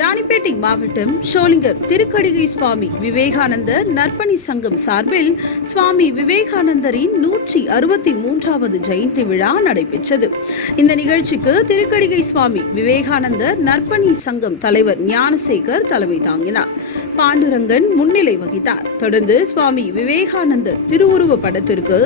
ராணிப்பேட்டை மாவட்டம் ஷோலிங்கர் திருக்கடிகை சுவாமி விவேகானந்தர் நற்பணி சங்கம் சார்பில் சுவாமி விவேகானந்தரின் நூற்றி அறுபத்தி மூன்றாவது ஜெயந்தி விழா நடைபெற்றது. இந்த நிகழ்ச்சிக்கு திருக்கடிகை சுவாமி விவேகானந்தர் நற்பணி சங்கம் தலைவர் ஞானசேகர் தலைமை தாங்கினார். பாண்டுரங்கன் முன்னிலை வகித்தார். தொடர்ந்து சுவாமி விவேகானந்தர் திருவுருவ படத்திற்கு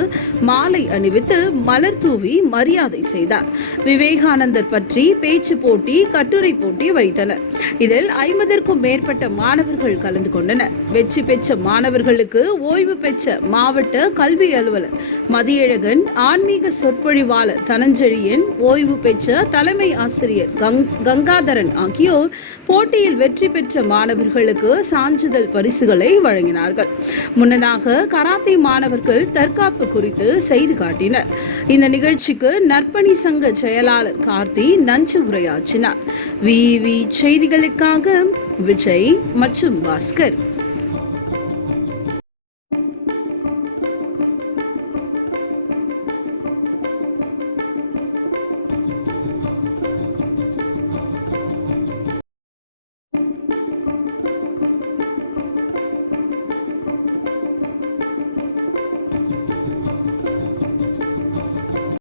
மாலை அணிவித்து மலர் தூவி மரியாதை செய்தார். விவேகானந்தர் பற்றி பேச்சு போட்டி கட்டுரை போட்டி வைத்தனர். இதில் ஐம்பதற்கும் மேற்பட்ட மாணவர்கள் கலந்து கொண்டனர். வெற்றி பெற்ற மாணவர்களுக்கு ஓய்வு பெற்ற மாவட்ட கல்வி அலுவலர் மதியழகன் ஆன்மீக சொற்பொழிவாளர் தனஞ்செழியன் ஓய்வு பெற்ற தலைமை ஆசிரியர் கங் கங்காதரன் ஆகியோர் போட்டியில் வெற்றி பெற்ற மாணவர்களுக்கு சான்றிதழ் பரிசுகளை வழங்கினார்கள். முன்னதாக கராத்தே மாணவர்கள் தற்காப்பு குறித்து செய்து காட்டினர். இந்த நிகழ்ச்சிக்கு நற்பணி சங்க செயலாளர் கார்த்தி நஞ்சு உரையாற்றினார். செய்திகளை செய்திகளுக்காக விஜய் மற்றும் பாஸ்கர்